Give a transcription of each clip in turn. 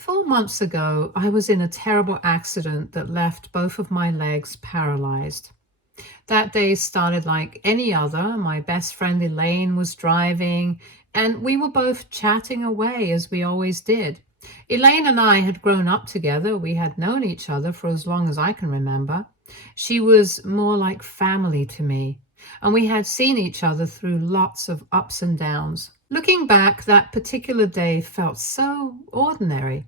4 months ago, I was in a terrible accident that left both of my legs paralyzed. That day started like any other. My best friend Elaine was driving, and we were both chatting away as we always did. Elaine and I had grown up together. We had known each other for as long as I can remember. She was more like family to me, and we had seen each other through lots of ups and downs. Looking back, that particular day felt so ordinary.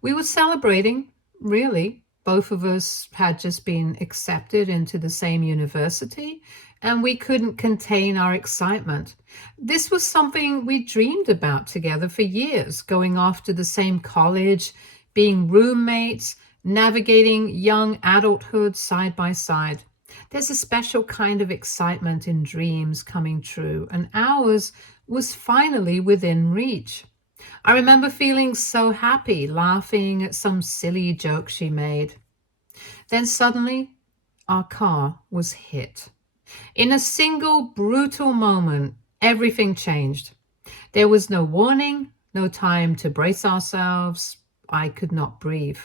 We were celebrating, really. Both of us had just been accepted into the same university, and we couldn't contain our excitement. This was something we dreamed about together for years, going off to the same college, being roommates, navigating young adulthood side by side. There's a special kind of excitement in dreams coming true, and ours was finally within reach. I remember feeling so happy, laughing at some silly joke she made. Then suddenly, our car was hit. In a single brutal moment, everything changed. There was no warning, no time to brace ourselves. I could not breathe.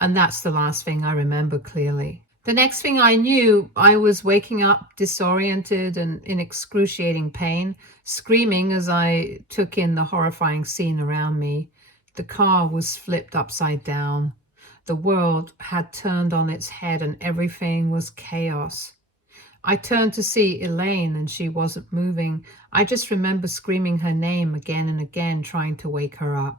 And that's the last thing I remember clearly. The next thing I knew, I was waking up disoriented and in excruciating pain, screaming as I took in the horrifying scene around me. The car was flipped upside down. The world had turned on its head and everything was chaos. I turned to see Elaine and she wasn't moving. I just remember screaming her name again and again, trying to wake her up.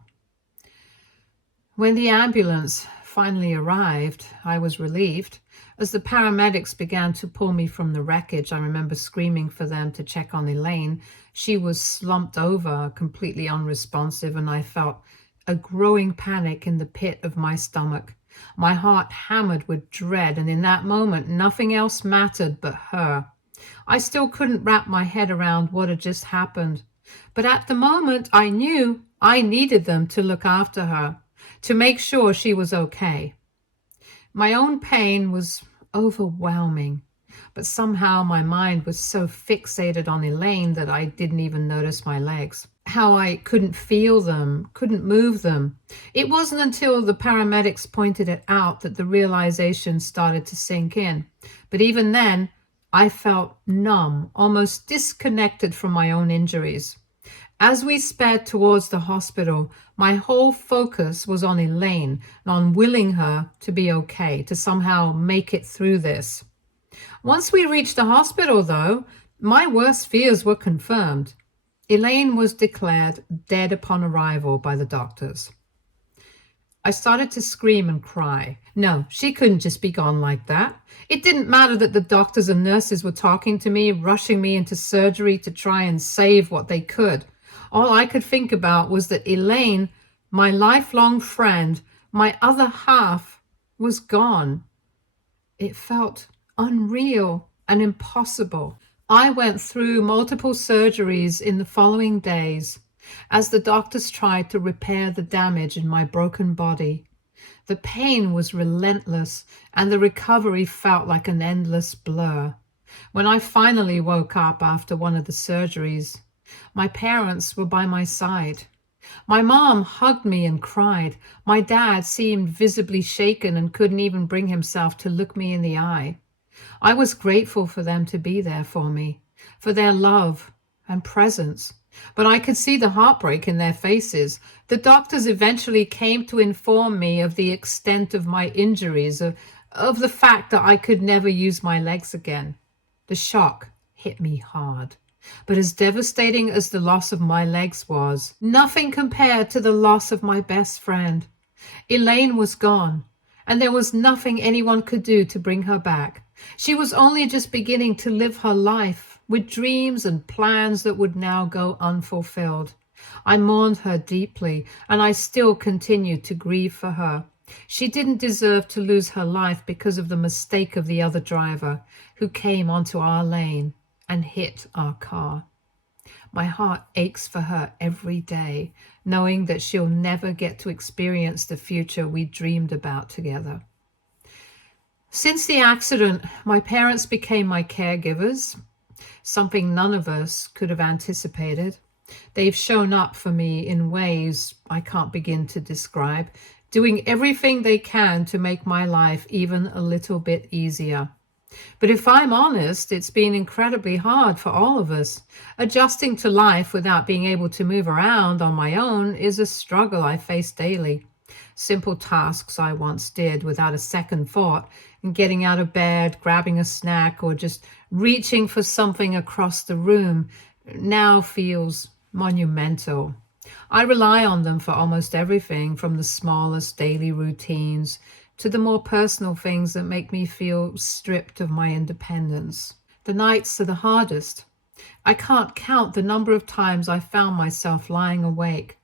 When the ambulance finally arrived, I was relieved. As the paramedics began to pull me from the wreckage, I remember screaming for them to check on Elaine. She was slumped over, completely unresponsive, and I felt a growing panic in the pit of my stomach. My heart hammered with dread, and in that moment, nothing else mattered but her. I still couldn't wrap my head around what had just happened. But at the moment, I knew I needed them to look after her, to make sure she was okay. My own pain was overwhelming, but somehow my mind was so fixated on Elaine that I didn't even notice my legs. How I couldn't feel them, couldn't move them. It wasn't until the paramedics pointed it out that the realization started to sink in. But even then, I felt numb, almost disconnected from my own injuries. As we sped towards the hospital, my whole focus was on Elaine and on willing her to be okay, to somehow make it through this. Once we reached the hospital, though, my worst fears were confirmed. Elaine was declared dead upon arrival by the doctors. I started to scream and cry. No, she couldn't just be gone like that. It didn't matter that the doctors and nurses were talking to me, rushing me into surgery to try and save what they could. All I could think about was that Elaine, my lifelong friend, my other half, was gone. It felt unreal and impossible. I went through multiple surgeries in the following days as the doctors tried to repair the damage in my broken body. The pain was relentless and the recovery felt like an endless blur. When I finally woke up after one of the surgeries, my parents were by my side. My mom hugged me and cried. My dad seemed visibly shaken and couldn't even bring himself to look me in the eye. I was grateful for them to be there for me, for their love and presence. But I could see the heartbreak in their faces. The doctors eventually came to inform me of the extent of my injuries, of the fact that I could never use my legs again. The shock hit me hard. But as devastating as the loss of my legs was, nothing compared to the loss of my best friend. Elaine was gone, and there was nothing anyone could do to bring her back. She was only just beginning to live her life, with dreams and plans that would now go unfulfilled. I mourned her deeply, and I still continued to grieve for her. She didn't deserve to lose her life because of the mistake of the other driver, who came onto our lane and hit our car. My heart aches for her every day, knowing that she'll never get to experience the future we dreamed about together. Since the accident, my parents became my caregivers, something none of us could have anticipated. They've shown up for me in ways I can't begin to describe, doing everything they can to make my life even a little bit easier. But if I'm honest, it's been incredibly hard for all of us. Adjusting to life without being able to move around on my own is a struggle I face daily. Simple tasks I once did without a second thought, and getting out of bed, grabbing a snack, or just reaching for something across the room now feels monumental. I rely on them for almost everything, from the smallest daily routines to the more personal things that make me feel stripped of my independence. The nights are the hardest. I can't count the number of times I found myself lying awake,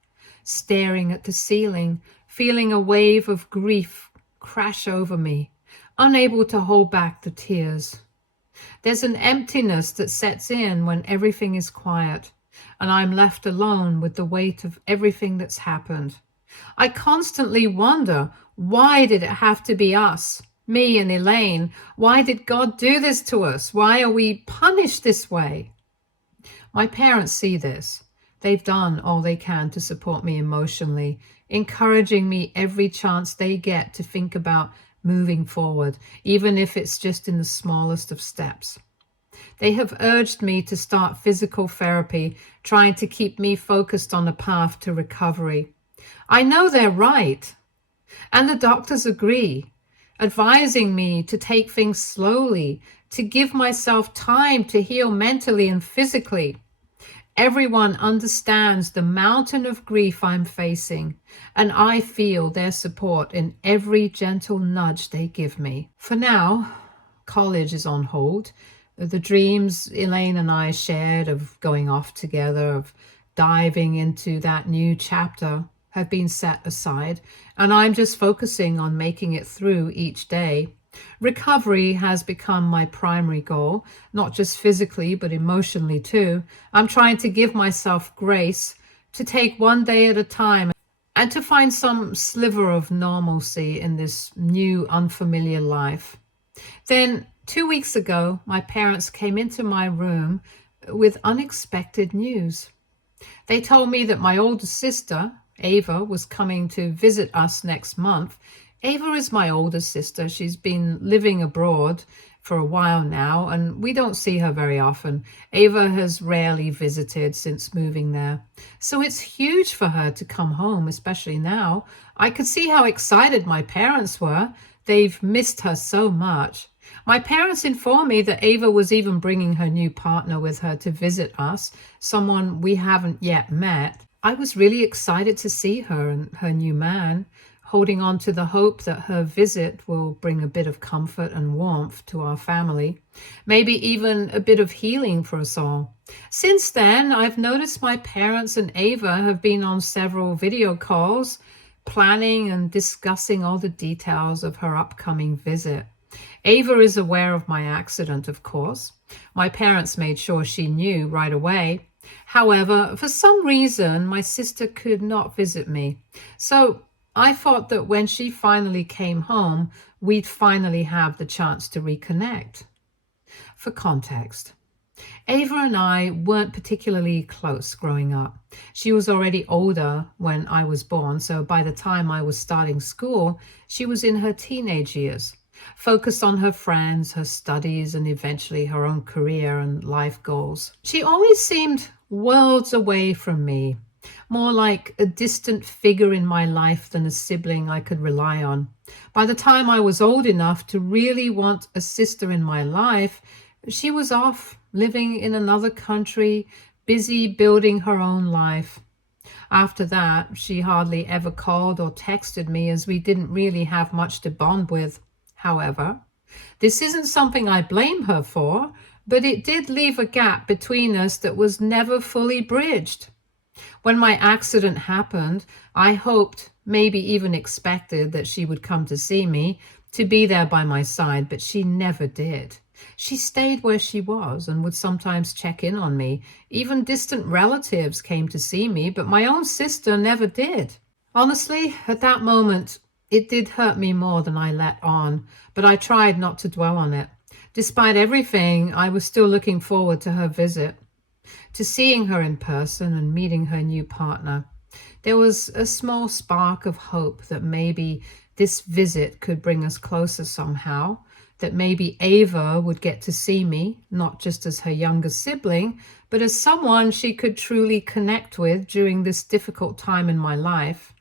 staring at the ceiling, feeling a wave of grief crash over me, unable to hold back the tears. There's an emptiness that sets in when everything is quiet, and I'm left alone with the weight of everything that's happened. I constantly wonder, why did it have to be us, me and Elaine? Why did God do this to us? Why are we punished this way? My parents see this. They've done all they can to support me emotionally, encouraging me every chance they get to think about moving forward, even if it's just in the smallest of steps. They have urged me to start physical therapy, trying to keep me focused on a path to recovery. I know they're right, and the doctors agree, advising me to take things slowly, to give myself time to heal mentally and physically. Everyone understands the mountain of grief I'm facing, and I feel their support in every gentle nudge they give me. For now, college is on hold. The dreams Elaine and I shared of going off together, of diving into that new chapter, have been set aside, and I'm just focusing on making it through each day. Recovery has become my primary goal, not just physically, but emotionally too. I'm trying to give myself grace, to take one day at a time, and to find some sliver of normalcy in this new, unfamiliar life. Then, 2 weeks ago, my parents came into my room with unexpected news. They told me that my older sister, Ava, was coming to visit us next month. Ava is my older sister. She's been living abroad for a while now, and we don't see her very often. Ava has rarely visited since moving there. So it's huge for her to come home, especially now. I could see how excited my parents were. They've missed her so much. My parents informed me that Ava was even bringing her new partner with her to visit us, someone we haven't yet met. I was really excited to see her and her new man, holding on to the hope that her visit will bring a bit of comfort and warmth to our family, maybe even a bit of healing for us all. Since then, I've noticed my parents and Ava have been on several video calls, planning and discussing all the details of her upcoming visit. Ava is aware of my accident, of course. My parents made sure she knew right away. However, for some reason, my sister could not visit me. So I thought that when she finally came home, we'd finally have the chance to reconnect. For context, Ava and I weren't particularly close growing up. She was already older when I was born, so by the time I was starting school, she was in her teenage years, focused on her friends, her studies, and eventually her own career and life goals. She always seemed worlds away from me, more like a distant figure in my life than a sibling I could rely on. By the time I was old enough to really want a sister in my life, she was off, living in another country, busy building her own life. After that, she hardly ever called or texted me, as we didn't really have much to bond with. However, this isn't something I blame her for, but it did leave a gap between us that was never fully bridged. When my accident happened, I hoped, maybe even expected, that she would come to see me, to be there by my side, but she never did. She stayed where she was and would sometimes check in on me. Even distant relatives came to see me, but my own sister never did. Honestly, at that moment, it did hurt me more than I let on, but I tried not to dwell on it. Despite everything, I was still looking forward to her visit. to seeing her in person and meeting her new partner. There was a small spark of hope that maybe this visit could bring us closer somehow, that maybe Ava would get to see me, not just as her younger sibling, but as someone she could truly connect with during this difficult time in my life.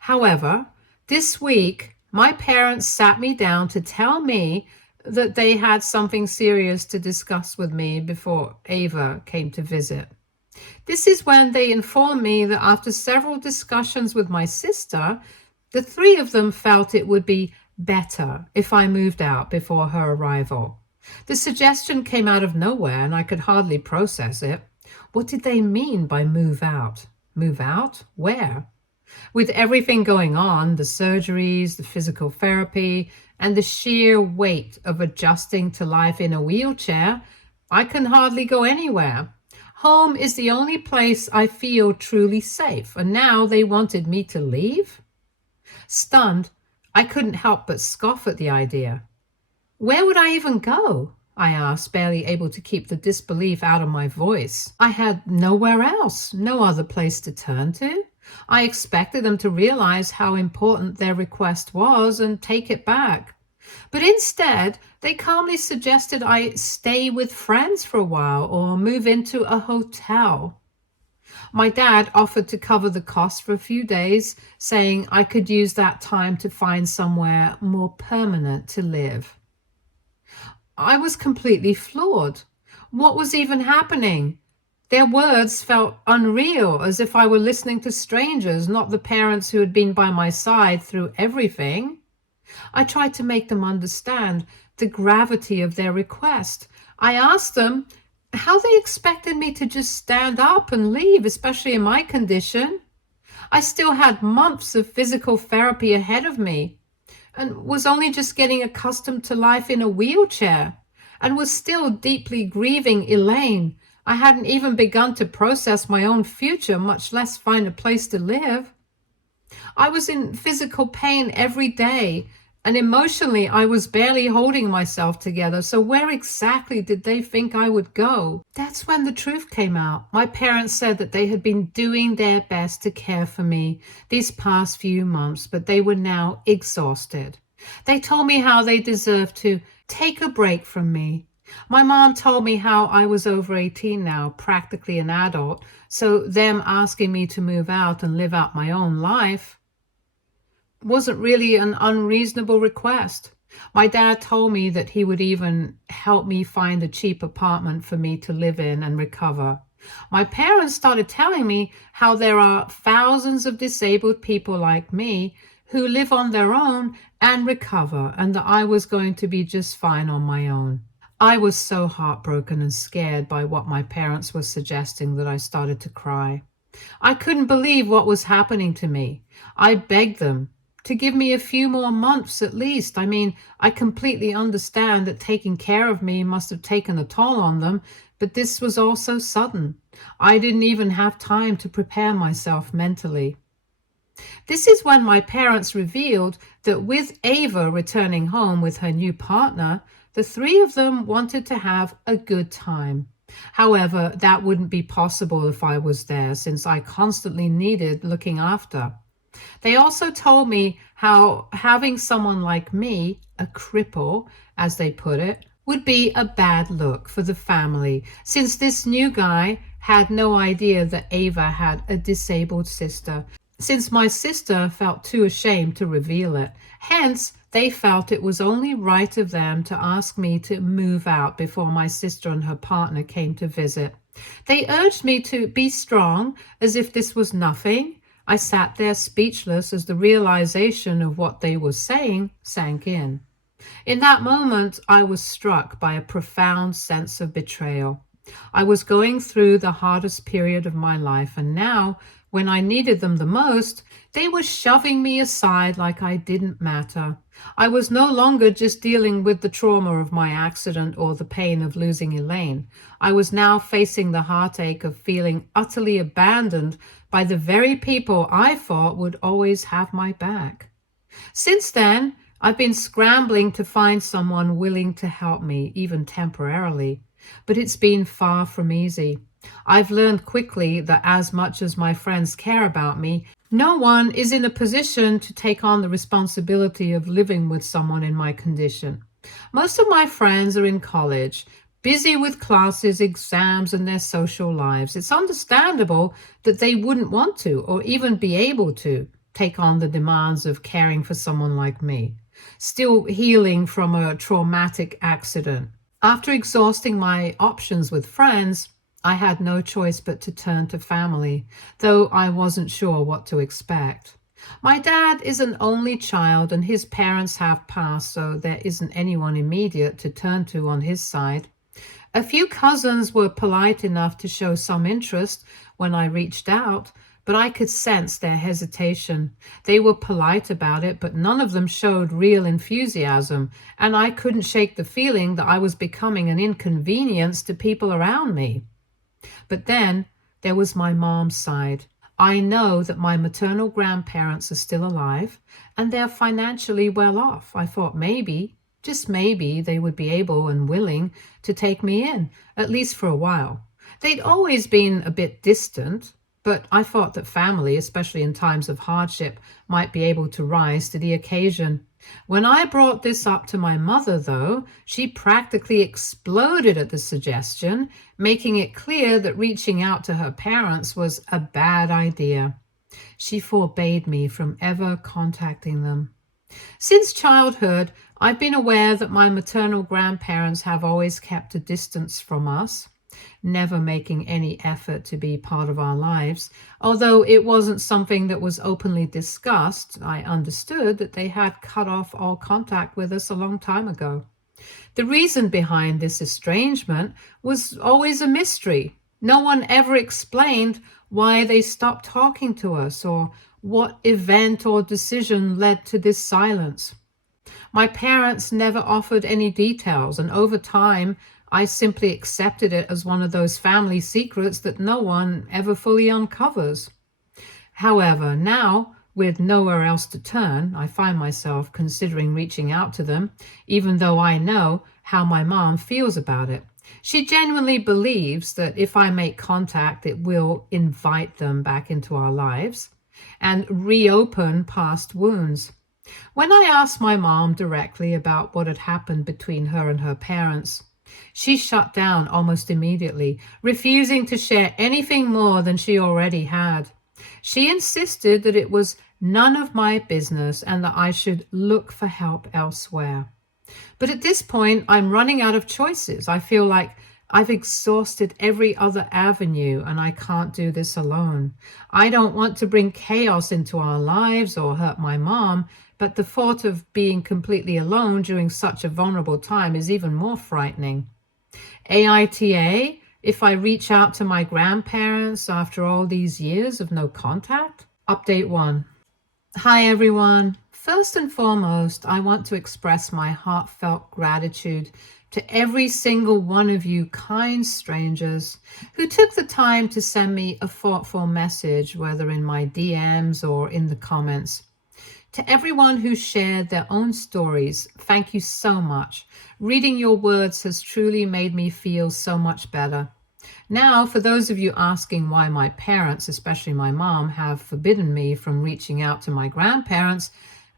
However, this week, my parents sat me down to tell me that they had something serious to discuss with me before Ava came to visit. This is when they informed me that after several discussions with my sister, the three of them felt it would be better if I moved out before her arrival. The suggestion came out of nowhere and I could hardly process it. What did they mean by move out? Move out? Where? With everything going on, the surgeries, the physical therapy, and the sheer weight of adjusting to life in a wheelchair, I can hardly go anywhere. Home is the only place I feel truly safe, and now they wanted me to leave? Stunned, I couldn't help but scoff at the idea. Where would I even go? I asked, barely able to keep the disbelief out of my voice. I had nowhere else, no other place to turn to. I expected them to realize how important their request was and take it back. But instead, they calmly suggested I stay with friends for a while or move into a hotel. My dad offered to cover the cost for a few days, saying I could use that time to find somewhere more permanent to live. I was completely floored. What was even happening? Their words felt unreal, as if I were listening to strangers, not the parents who had been by my side through everything. I tried to make them understand the gravity of their request. I asked them how they expected me to just stand up and leave, especially in my condition. I still had months of physical therapy ahead of me and was only just getting accustomed to life in a wheelchair and was still deeply grieving Elaine. I hadn't even begun to process my own future, much less find a place to live. I was in physical pain every day, and emotionally I was barely holding myself together. So where exactly did they think I would go? That's when the truth came out. My parents said that they had been doing their best to care for me these past few months, but they were now exhausted. They told me how they deserved to take a break from me. My mom told me how I was over 18 now, practically an adult, so them asking me to move out and live out my own life wasn't really an unreasonable request. My dad told me that he would even help me find a cheap apartment for me to live in and recover. My parents started telling me how there are thousands of disabled people like me who live on their own and recover, and that I was going to be just fine on my own. I was so heartbroken and scared by what my parents were suggesting that I started to cry. I couldn't believe what was happening to me. I begged them to give me a few more months at least. I mean, I completely understand that taking care of me must have taken a toll on them, but this was all so sudden. I didn't even have time to prepare myself mentally. This is when my parents revealed that with Ava returning home with her new partner, the three of them wanted to have a good time. However, that wouldn't be possible if I was there, since I constantly needed looking after. They also told me how having someone like me, a cripple, as they put it, would be a bad look for the family, since this new guy had no idea that Ava had a disabled sister, since my sister felt too ashamed to reveal it. Hence, they felt it was only right of them to ask me to move out before my sister and her partner came to visit. They urged me to be strong, as if this was nothing. I sat there speechless as the realization of what they were saying sank in. In that moment, I was struck by a profound sense of betrayal. I was going through the hardest period of my life, and now, when I needed them the most, they were shoving me aside like I didn't matter. I was no longer just dealing with the trauma of my accident or the pain of losing Elaine. I was now facing the heartache of feeling utterly abandoned by the very people I thought would always have my back. Since then, I've been scrambling to find someone willing to help me, even temporarily, but it's been far from easy. I've learned quickly that as much as my friends care about me, no one is in a position to take on the responsibility of living with someone in my condition. Most of my friends are in college, busy with classes, exams, and their social lives. It's understandable that they wouldn't want to or even be able to take on the demands of caring for someone like me, still healing from a traumatic accident. After exhausting my options with friends, I had no choice but to turn to family, though I wasn't sure what to expect. My dad is an only child and his parents have passed, so there isn't anyone immediate to turn to on his side. A few cousins were polite enough to show some interest when I reached out, but I could sense their hesitation. They were polite about it, but none of them showed real enthusiasm, and I couldn't shake the feeling that I was becoming an inconvenience to people around me. But then there was my mom's side. I know that my maternal grandparents are still alive and they're financially well off. I thought maybe, just maybe, they would be able and willing to take me in, at least for a while. They'd always been a bit distant, but I thought that family, especially in times of hardship, might be able to rise to the occasion. When I brought this up to my mother, though, she practically exploded at the suggestion, making it clear that reaching out to her parents was a bad idea. She forbade me from ever contacting them. Since childhood, I've been aware that my maternal grandparents have always kept a distance from us, never making any effort to be part of our lives. Although it wasn't something that was openly discussed, I understood that they had cut off all contact with us a long time ago. The reason behind this estrangement was always a mystery. No one ever explained why they stopped talking to us or what event or decision led to this silence. My parents never offered any details, and over time, I simply accepted it as one of those family secrets that no one ever fully uncovers. However, now, with nowhere else to turn, I find myself considering reaching out to them, even though I know how my mom feels about it. She genuinely believes that if I make contact, it will invite them back into our lives and reopen past wounds. When I asked my mom directly about what had happened between her and her parents, she shut down almost immediately, refusing to share anything more than she already had. She insisted that it was none of my business and that I should look for help elsewhere. But at this point, I'm running out of choices. I feel like I've exhausted every other avenue and I can't do this alone. I don't want to bring chaos into our lives or hurt my mom, but the thought of being completely alone during such a vulnerable time is even more frightening. AITA, if I reach out to my grandparents after all these years of no contact? Update 1. Hi everyone. First and foremost, I want to express my heartfelt gratitude to every single one of you kind strangers who took the time to send me a thoughtful message, whether in my DMs or in the comments. To everyone who shared their own stories, thank you so much. Reading your words has truly made me feel so much better. Now, for those of you asking why my parents, especially my mom, have forbidden me from reaching out to my grandparents,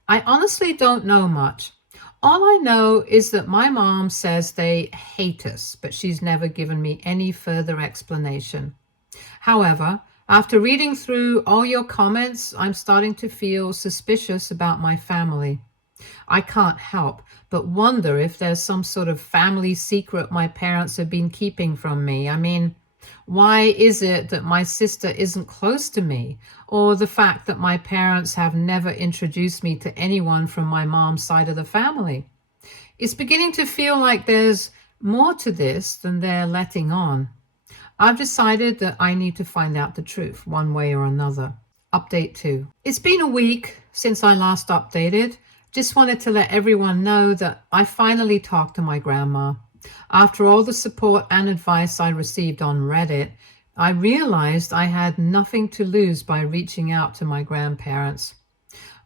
I honestly don't know much. All I know is that my mom says they hate us, but she's never given me any further explanation. However, after reading through all your comments, I'm starting to feel suspicious about my family. I can't help but wonder if there's some sort of family secret my parents have been keeping from me. I mean, why is it that my sister isn't close to me? Or the fact that my parents have never introduced me to anyone from my mom's side of the family? It's beginning to feel like there's more to this than they're letting on. I've decided that I need to find out the truth one way or another. Update 2. It's been a week since I last updated. Just wanted to let everyone know that I finally talked to my grandma. After all the support and advice I received on Reddit, I realized I had nothing to lose by reaching out to my grandparents.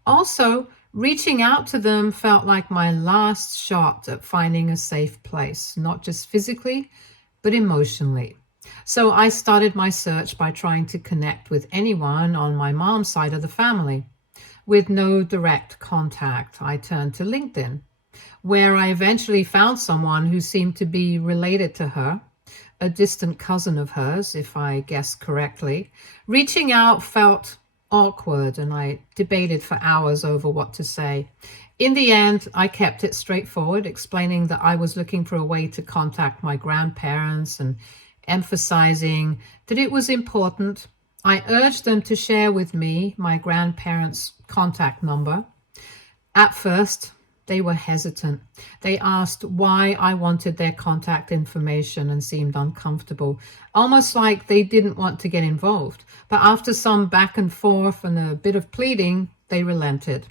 Also, reaching out to them felt like my last shot at finding a safe place, not just physically, but emotionally. So I started my search by trying to connect with anyone on my mom's side of the family. With no direct contact, I turned to LinkedIn, where I eventually found someone who seemed to be related to her, a distant cousin of hers, if I guessed correctly. Reaching out felt awkward, and I debated for hours over what to say. In the end, I kept it straightforward, explaining that I was looking for a way to contact my grandparents and emphasizing that it was important. I urged them to share with me my grandparents' contact number. At first, they were hesitant. They asked why I wanted their contact information and seemed uncomfortable, almost like they didn't want to get involved. But after some back and forth and a bit of pleading, they relented.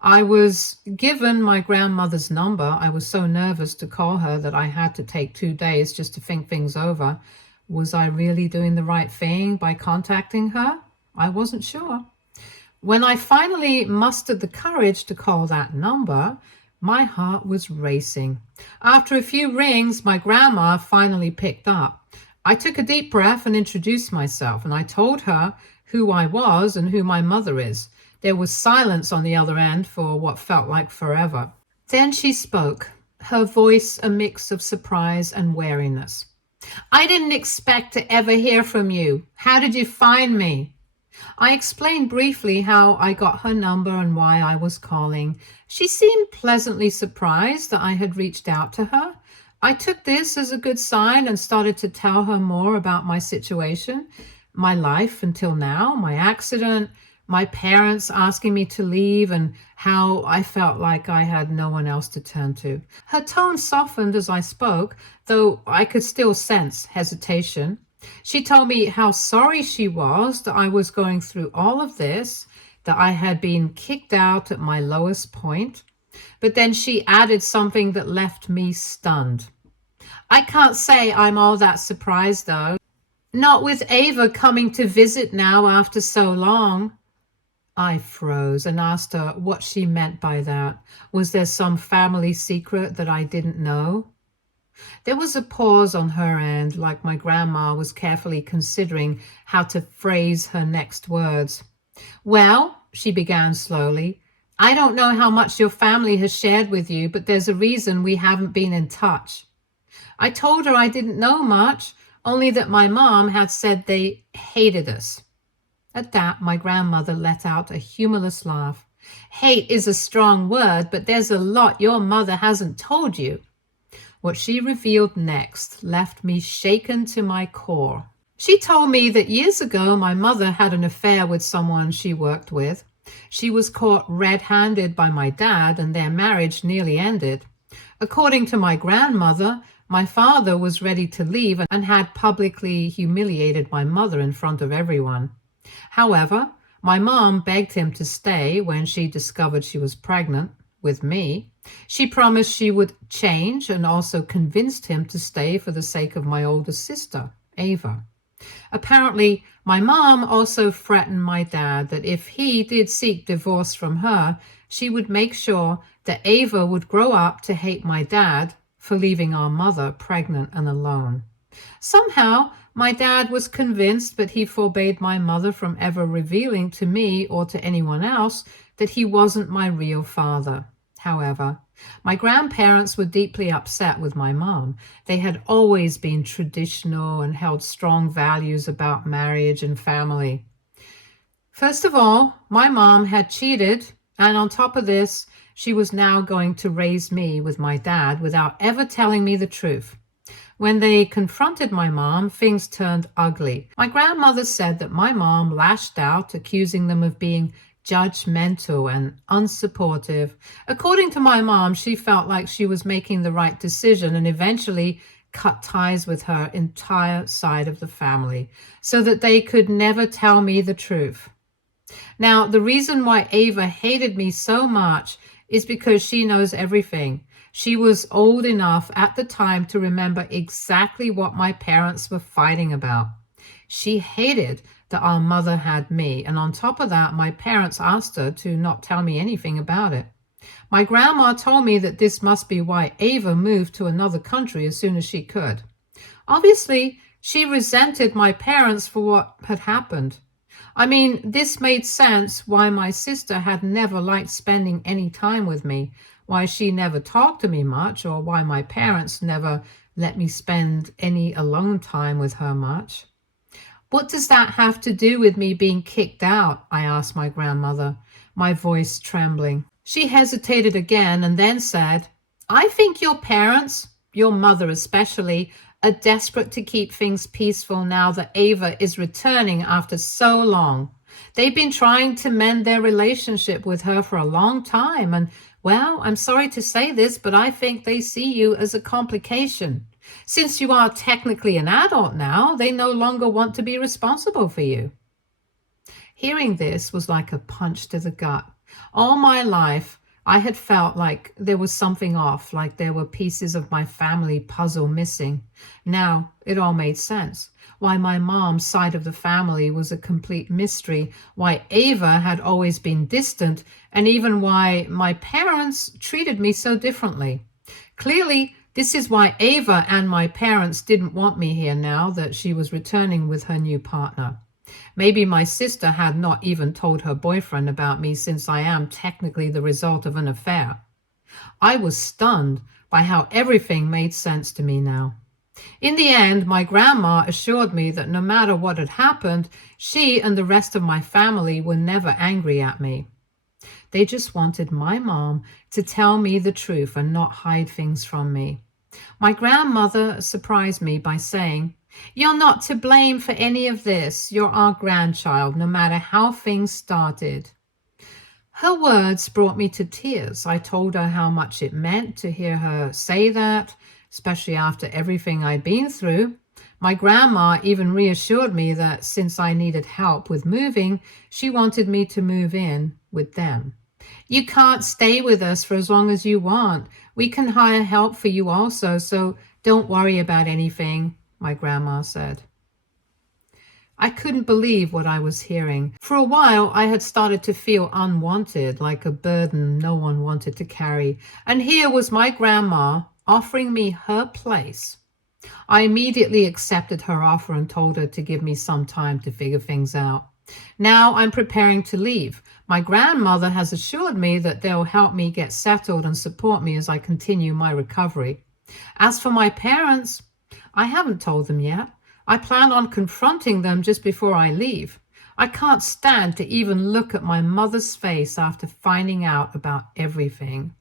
I was given my grandmother's number. I was so nervous to call her that I had to take 2 days just to think things over. Was I really doing the right thing by contacting her? I wasn't sure. When I finally mustered the courage to call that number, my heart was racing. After a few rings, my grandma finally picked up. I took a deep breath and introduced myself, and I told her who I was and who my mother is. There was silence on the other end for what felt like forever. Then she spoke, her voice a mix of surprise and wariness. "I didn't expect to ever hear from you. How did you find me?" I explained briefly how I got her number and why I was calling. She seemed pleasantly surprised that I had reached out to her. I took this as a good sign and started to tell her more about my situation, my life until now, my accident, my parents asking me to leave, and how I felt like I had no one else to turn to. Her tone softened as I spoke, though I could still sense hesitation. She told me how sorry she was that I was going through all of this, that I had been kicked out at my lowest point. But then she added something that left me stunned. "I can't say I'm all that surprised, though. Not with Ava coming to visit now after so long." I froze and asked her what she meant by that. Was there some family secret that I didn't know? There was a pause on her end, like my grandma was carefully considering how to phrase her next words. "Well," she began slowly, "I don't know how much your family has shared with you, but there's a reason we haven't been in touch." I told her I didn't know much, only that my mom had said they hated us. At that, my grandmother let out a humorless laugh. "Hate is a strong word, but there's a lot your mother hasn't told you." What she revealed next left me shaken to my core. She told me that years ago my mother had an affair with someone she worked with. She was caught red-handed by my dad, and their marriage nearly ended. According to my grandmother, my father was ready to leave and had publicly humiliated my mother in front of everyone. However, my mom begged him to stay when she discovered she was pregnant with me. She promised she would change and also convinced him to stay for the sake of my older sister, Ava. Apparently, my mom also threatened my dad that if he did seek divorce from her, she would make sure that Ava would grow up to hate my dad for leaving our mother pregnant and alone. Somehow, my dad was convinced, but he forbade my mother from ever revealing to me or to anyone else that he wasn't my real father. However, my grandparents were deeply upset with my mom. They had always been traditional and held strong values about marriage and family. First of all, my mom had cheated, and on top of this, she was now going to raise me with my dad without ever telling me the truth. When they confronted my mom, things turned ugly. My grandmother said that my mom lashed out, accusing them of being judgmental and unsupportive. According to my mom, she felt like she was making the right decision and eventually cut ties with her entire side of the family so that they could never tell me the truth. Now, the reason why Ava hated me so much is because she knows everything. She was old enough at the time to remember exactly what my parents were fighting about. She hated that our mother had me, and on top of that, my parents asked her to not tell me anything about it. My grandma told me that this must be why Ava moved to another country as soon as she could. Obviously, She resented my parents for what had happened. I mean, this made sense why my sister had never liked spending any time with me, why she never talked to me much, or why my parents never let me spend any alone time with her much. What does that have to do with me being kicked out? I asked my grandmother, my voice trembling. She hesitated again and then said, I think your parents, your mother especially, are desperate to keep things peaceful now that Ava is returning after so long. They've been trying to mend their relationship with her for a long time, and, well, I'm sorry to say this, but I think they see you as a complication. Since you are technically an adult now, they no longer want to be responsible for you. Hearing this was like a punch to the gut. All my life, I had felt like there was something off, like there were pieces of my family puzzle missing. Now it all made sense. Why my mom's side of the family was a complete mystery, why Ava had always been distant, and even why my parents treated me so differently. Clearly, this is why Ava and my parents didn't want me here now that she was returning with her new partner. Maybe my sister had not even told her boyfriend about me, since I am technically the result of an affair. I was stunned by how everything made sense to me now. In the end, my grandma assured me that no matter what had happened, she and the rest of my family were never angry at me. They just wanted my mom to tell me the truth and not hide things from me. My grandmother surprised me by saying, You're not to blame for any of this. You're our grandchild, no matter how things started. Her words brought me to tears. I told her how much it meant to hear her say that, especially after everything I'd been through. My grandma even reassured me that since I needed help with moving, she wanted me to move in with them. You can't stay with us for as long as you want. We can hire help for you also, so don't worry about anything, my grandma said. I couldn't believe what I was hearing. For a while, I had started to feel unwanted, like a burden no one wanted to carry. And here was my grandma offering me her place. I immediately accepted her offer and told her to give me some time to figure things out. Now I'm preparing to leave. My grandmother has assured me that they'll help me get settled and support me as I continue my recovery. As for my parents, I haven't told them yet. I plan on confronting them just before I leave. I can't stand to even look at my mother's face after finding out about everything.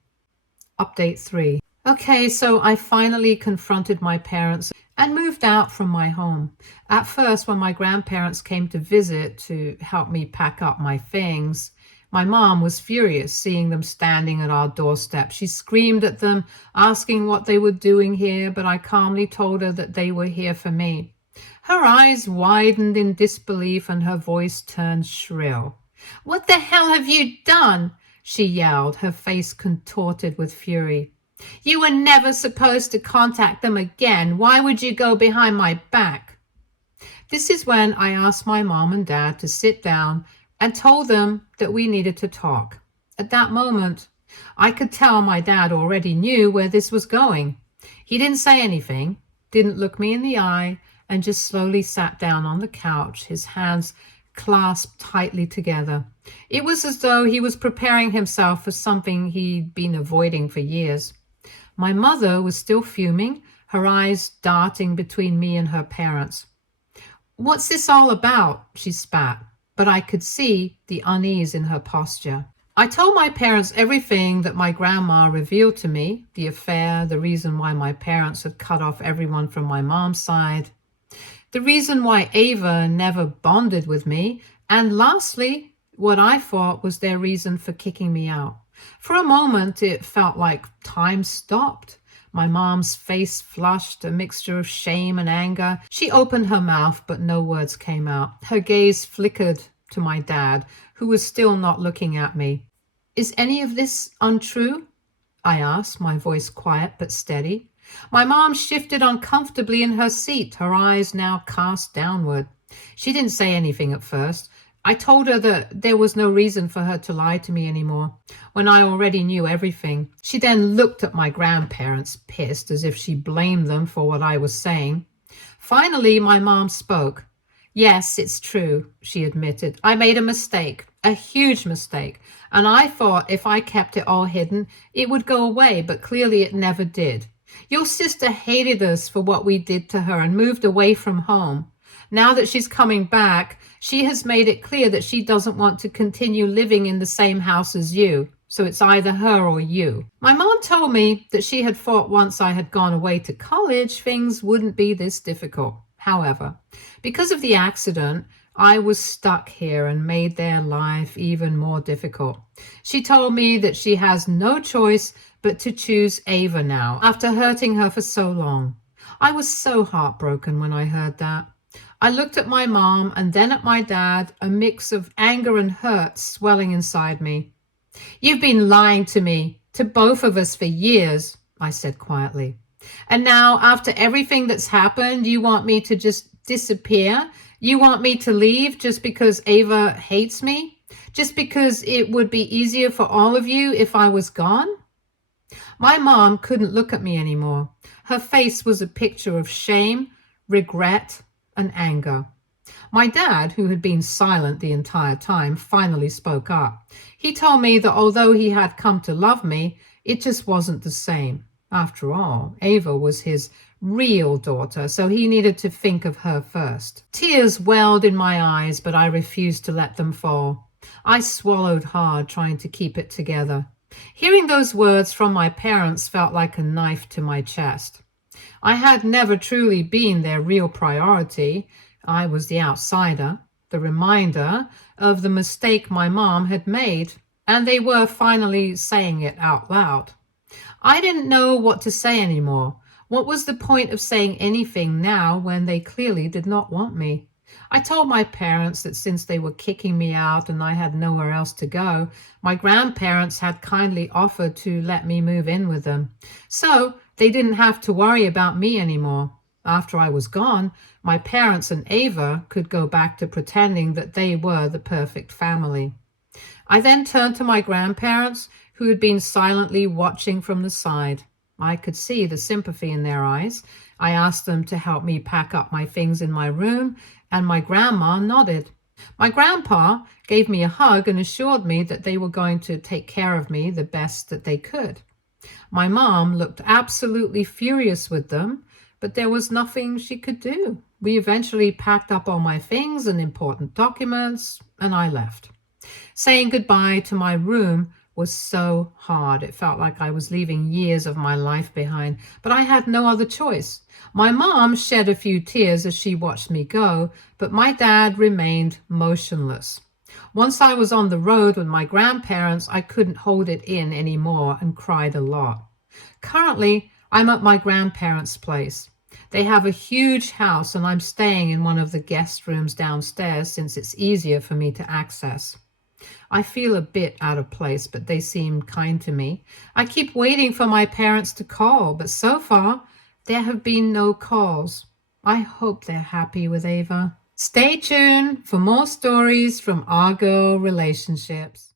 Update 3. Okay, so I finally confronted my parents and moved out from my home. At first, when my grandparents came to visit to help me pack up my things, my mom was furious seeing them standing at our doorstep. She screamed at them, asking what they were doing here, but I calmly told her that they were here for me. Her eyes widened in disbelief and her voice turned shrill. What the hell have you done? She yelled, her face contorted with fury. You were never supposed to contact them again. Why would you go behind my back? This is when I asked my mom and dad to sit down and told them that we needed to talk. At that moment, I could tell my dad already knew where this was going. He didn't say anything, didn't look me in the eye, and just slowly sat down on the couch, his hands clasped tightly together. It was as though he was preparing himself for something he'd been avoiding for years. My mother was still fuming, her eyes darting between me and her parents. What's this all about? She spat, but I could see the unease in her posture. I told my parents everything that my grandma revealed to me, the affair, the reason why my parents had cut off everyone from my mom's side, the reason why Ava never bonded with me, and lastly, what I thought was their reason for kicking me out. For a moment, it felt like time stopped. My mom's face flushed, a mixture of shame and anger. She opened her mouth, but no words came out. Her gaze flickered to my dad, who was still not looking at me. Is any of this untrue? I asked, my voice quiet but steady. My mom shifted uncomfortably in her seat, her eyes now cast downward. She didn't say anything at first. I told her that there was no reason for her to lie to me anymore, when I already knew everything. She then looked at my grandparents, pissed, as if she blamed them for what I was saying. Finally, my mom spoke. Yes, it's true, she admitted. I made a mistake, a huge mistake, and I thought if I kept it all hidden, it would go away, but clearly it never did. Your sister hated us for what we did to her and moved away from home. Now that she's coming back, she has made it clear that she doesn't want to continue living in the same house as you. So it's either her or you. My mom told me that she had thought once I had gone away to college, things wouldn't be this difficult. However, because of the accident, I was stuck here and made their life even more difficult. She told me that she has no choice but to choose Ava now, after hurting her for so long. I was so heartbroken when I heard that. I looked at my mom and then at my dad, a mix of anger and hurt swelling inside me. You've been lying to me, to both of us for years, I said quietly. And now, after everything that's happened, you want me to just disappear? You want me to leave just because Ava hates me? Just because it would be easier for all of you if I was gone? My mom couldn't look at me anymore. Her face was a picture of shame, regret, and anger. My dad, who had been silent the entire time, finally spoke up. He told me that although he had come to love me, it just wasn't the same. After all, Ava was his real daughter, so he needed to think of her first. Tears welled in my eyes, but I refused to let them fall. I swallowed hard, trying to keep it together. Hearing those words from my parents felt like a knife to my chest. I had never truly been their real priority. I was the outsider, the reminder of the mistake my mom had made, and they were finally saying it out loud. I didn't know what to say anymore. What was the point of saying anything now when they clearly did not want me? I told my parents that since they were kicking me out and I had nowhere else to go, my grandparents had kindly offered to let me move in with them. So they didn't have to worry about me anymore. After I was gone, my parents and Ava could go back to pretending that they were the perfect family. I then turned to my grandparents, who had been silently watching from the side. I could see the sympathy in their eyes. I asked them to help me pack up my things in my room, and my grandma nodded. My grandpa gave me a hug and assured me that they were going to take care of me the best that they could. My mom looked absolutely furious with them, but there was nothing she could do. We eventually packed up all my things and important documents, and I left. Saying goodbye to my room was so hard. It felt like I was leaving years of my life behind, but I had no other choice. My mom shed a few tears as she watched me go, but my dad remained motionless. Once I was on the road with my grandparents, I couldn't hold it in anymore and cried a lot. Currently, I'm at my grandparents' place. They have a huge house and I'm staying in one of the guest rooms downstairs since it's easier for me to access. I feel a bit out of place, but they seem kind to me. I keep waiting for my parents to call, but so far, there have been no calls. I hope they're happy with Ava. Stay tuned for more stories from our girl relationships.